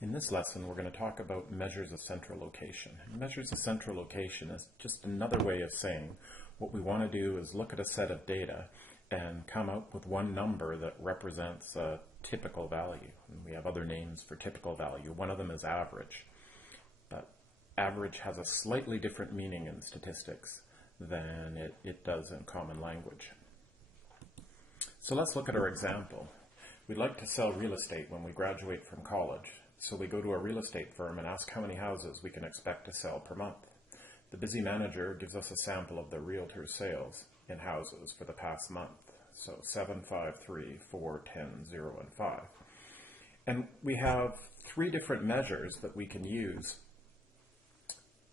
In this lesson, we're going to talk about measures of central location. Measures of central location is just another way of saying what we want to do is look at a set of data and come up with one number that represents a typical value. And we have other names for typical value. One of them is average. But average has a slightly different meaning in statistics than it does in common language. So let's look at our example. We'd like to sell real estate when we graduate from college. So we go to a real estate firm and ask how many houses we can expect to sell per month. The busy manager gives us a sample of the realtor's sales in houses for the past month. So 7, 5, 3, 4, 10, 0, and 5. And we have three different measures that we can use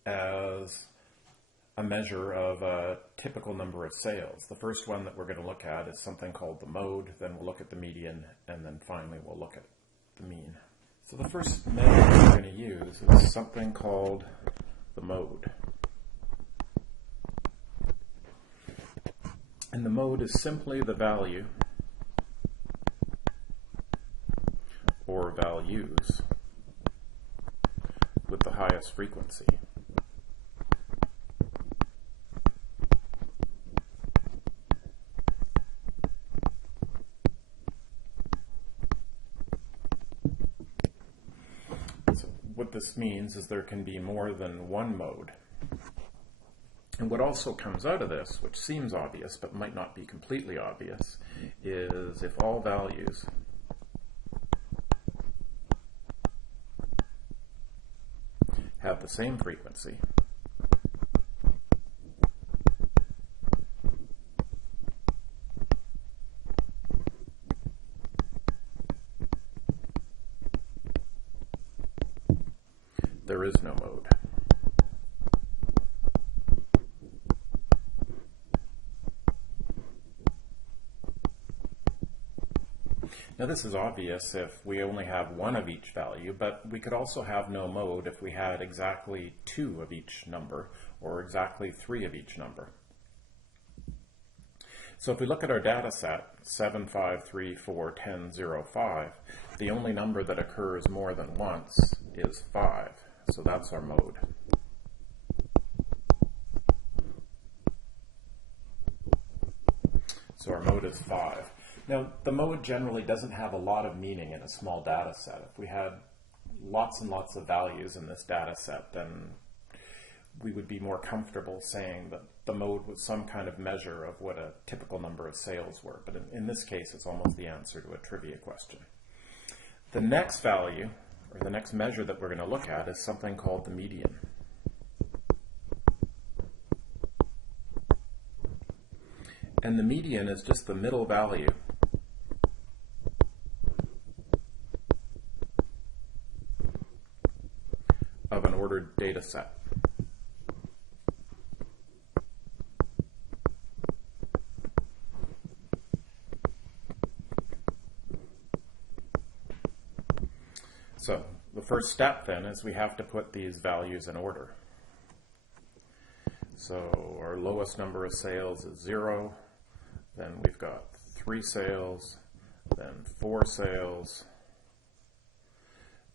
as a measure of a typical number of sales. The first one that we're going to look at is something called the mode, then we'll look at the median, and then finally we'll look at the mean. So the first measure we're going to use is something called the mode. And the mode is simply the value or values with the highest frequency. What this means is there can be more than one mode. And what also comes out of this, which seems obvious but might not be completely obvious, is if all values have the same frequency, there is no mode. Now this is obvious if we only have one of each value, but we could also have no mode if we had exactly 2 of each number or exactly 3 of each number. So if we look at our data set, 7, 5, 3, 4, 10, 0, 5, the only number that occurs more than once is 5. So that's our mode. So our mode is 5. Now, the mode generally doesn't have a lot of meaning in a small data set. If we had lots and lots of values in this data set, then we would be more comfortable saying that the mode was some kind of measure of what a typical number of sales were. But in this case, it's almost the answer to a trivia question. The next value, or the next measure that we're going to look at, is something called the median. And the median is just the middle value of an ordered data set. So the first step then is we have to put these values in order. So our lowest number of sales is 0, then we've got 3 sales, then 4 sales,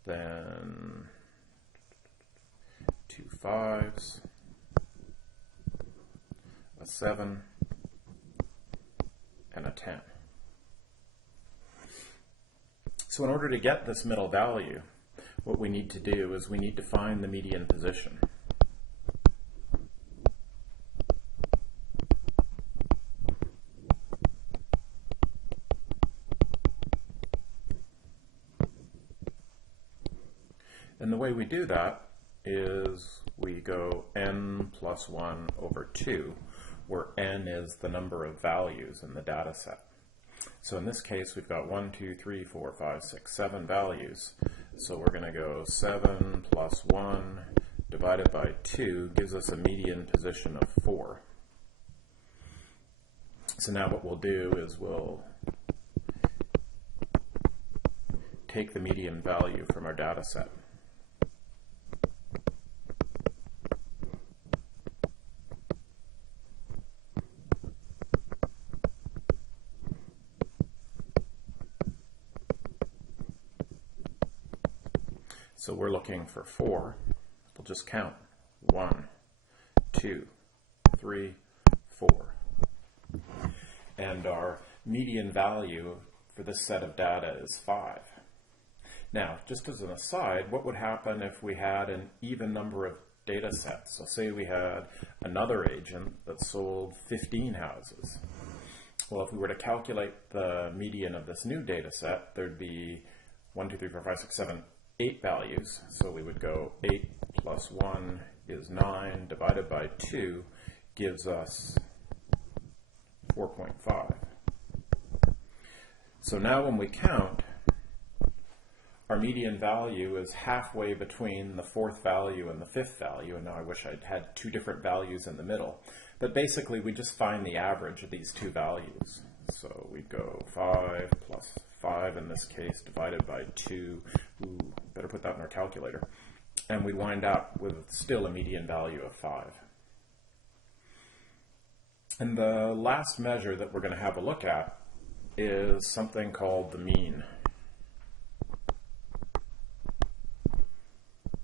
then 2 5s, a 7, and a 10. So in order to get this middle value, what we need to do is we need to find the median position. And the way we do that is we go n plus 1 over 2, where n is the number of values in the data set. So in this case, we've got 1, 2, 3, 4, 5, 6, 7 values. So we're going to go 7 plus 1 divided by 2 gives us a median position of 4. So now what we'll do is we'll take the median value from our data set. So we're looking for 4. We'll just count. 1, 2, 3, 4. And our median value for this set of data is 5. Now, just as an aside, what would happen if we had an even number of data sets? So say we had another agent that sold 15 houses. Well, if we were to calculate the median of this new data set, there'd be 1, 2, 3, 4, 5, 6, 7, 8 values. So we would go 8 plus 1 is 9 divided by 2 gives us 4.5. So now when we count, our median value is halfway between the 4th value and the 5th value, and now I wish I'd had 2 different values in the middle. But basically we just find the average of these 2 values. So we go 5 plus 5 in this case divided by 2. Ooh, better put that in our calculator. And we wind up with still a median value of 5. And the last measure that we're going to have a look at is something called the mean.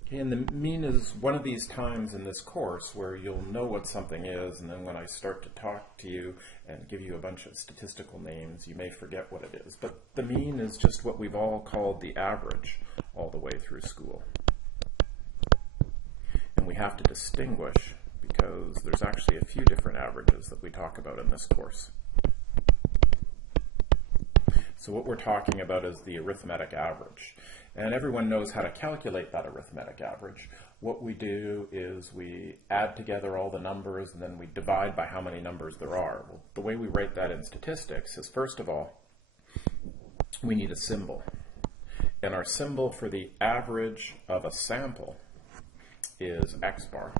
Okay, and the mean is one of these times in this course where you'll know what something is, and then when I start to talk to you and give you a bunch of statistical names, you may forget what it is. But the mean is just what we've all called the average all the way through school. And we have to distinguish because there's actually a few different averages that we talk about in this course. So what we're talking about is the arithmetic average. And everyone knows how to calculate that arithmetic average. What we do is we add together all the numbers and then we divide by how many numbers there are. Well, the way we write that in statistics is, first of all, we need a symbol. And our symbol for the average of a sample is X bar.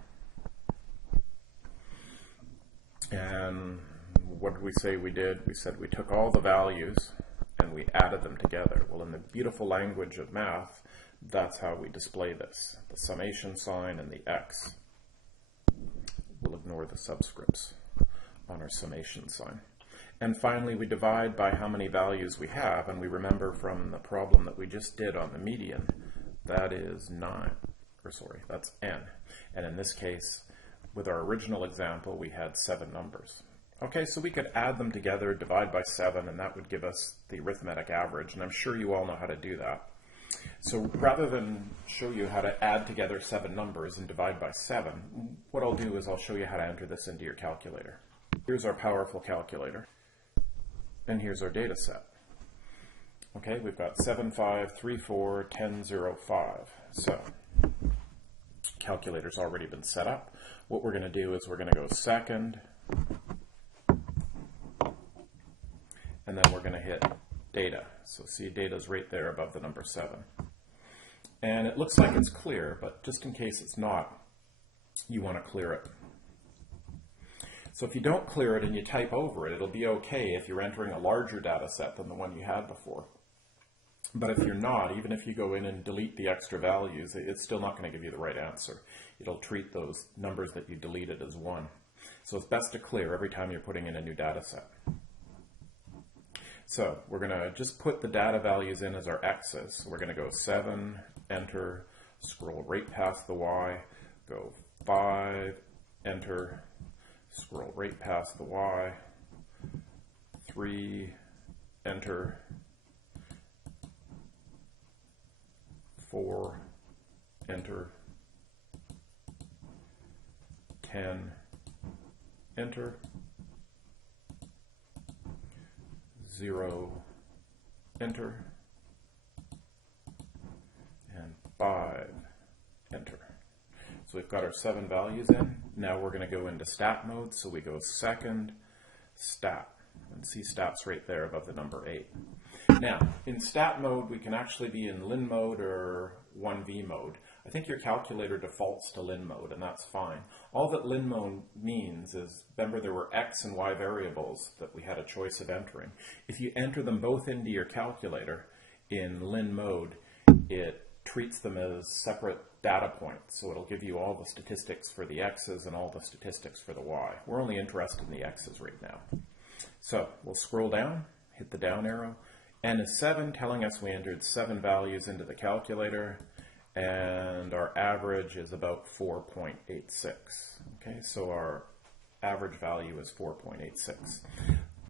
And what did we say we did? We said we took all the values and we added them together. Well, in the beautiful language of math, that's how we display this. The summation sign and the X. We'll ignore the subscripts on our summation sign. And finally, we divide by how many values we have, and we remember from the problem that we just did on the median, that is that's n. And in this case, with our original example, we had 7 numbers. Okay, so we could add them together, divide by 7, and that would give us the arithmetic average, and I'm sure you all know how to do that. So rather than show you how to add together 7 numbers and divide by 7, what I'll do is I'll show you how to enter this into your calculator. Here's our powerful calculator, and here's our data set. Okay, we've got 7, 5, 3, 4, 10, 0, 5. So, calculator's already been set up. What we're going to do is we're going to go second, and then we're going to hit data. So see, data's right there above the number 7. And it looks like it's clear, but just in case it's not, you want to clear it. So if you don't clear it and you type over it, it'll be okay if you're entering a larger data set than the one you had before. But if you're not, even if you go in and delete the extra values, it's still not going to give you the right answer. It'll treat those numbers that you deleted as 1. So it's best to clear every time you're putting in a new data set. So we're going to just put the data values in as our x's. So we're going to go 7, enter, scroll right past the y, go 5, enter, scroll right past the y, 3, enter, 4, enter, 10, enter, 0, enter, and 5, enter. So we've got our 7 values in. Now we're going to go into stat mode. So we go second, stat, and see stats right there above the number 8. Now, in stat mode, we can actually be in lin mode or 1v mode. I think your calculator defaults to lin mode, and that's fine. All that lin mode means is, remember there were x and y variables that we had a choice of entering. If you enter them both into your calculator in lin mode, it treats them as separate data points. So it'll give you all the statistics for the x's and all the statistics for the y. We're only interested in the x's right now. So we'll scroll down, hit the down arrow. N is 7, telling us we entered 7 values into the calculator. and our average is about 4.86. Okay, so our average value is 4.86.